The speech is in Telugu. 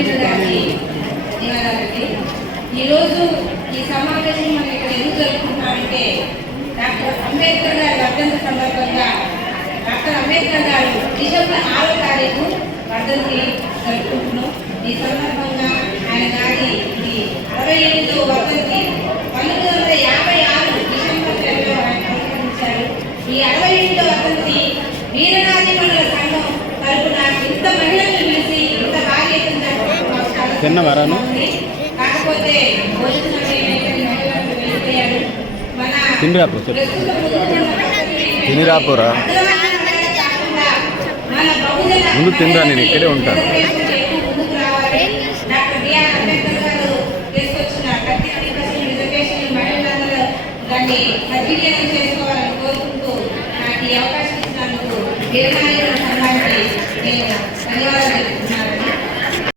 అంబేద్కర్ గారికి ధన్యవాదాలండి. ఈరోజు ఈ సమావేశం మనం ఇక్కడ ఎందుకు జరుపుకుంటున్నామంటే డాక్టర్ అంబేద్కర్ గారి వర్ధంతి సందర్భంగా డాక్టర్ అంబేద్కర్ గారు డిసెంబర్ 6వ తారీఖు వర్ధంతి జరుపుకుంటున్నాం. ఈ సందర్భంగా ఆయన గారి ఇది 68వ వర్ధంతి 1956 డిసెంబర్ 2వ ఆయన ప్రకటించారు. ఈ 68వ వర్ధంతి వీరనారి మండల సంఘం తరపున ఇంత మహిళలను పిలిచి ఇంత భారీ ఎత్తున కాకపోతే భోజన మహిళలకు వెళ్ళిపోయారు. మన తినిరాపురా ముందు తిందా, నేను ఇక్కడే ఉంటాను. డాక్టర్ బిఆర్ అంబేద్కర్ గారు తీసుకొచ్చిన 30% రిజర్వేషన్ మహిళలందరూ దాన్ని సద్వినియోగం చేసుకోవాలని కోరుకుంటూ నాకు ఈ అవకాశం ఇచ్చినందుకు వీరనాయకుల సంఘానికి నేను ధన్యవాదాలు చెప్తున్నాను.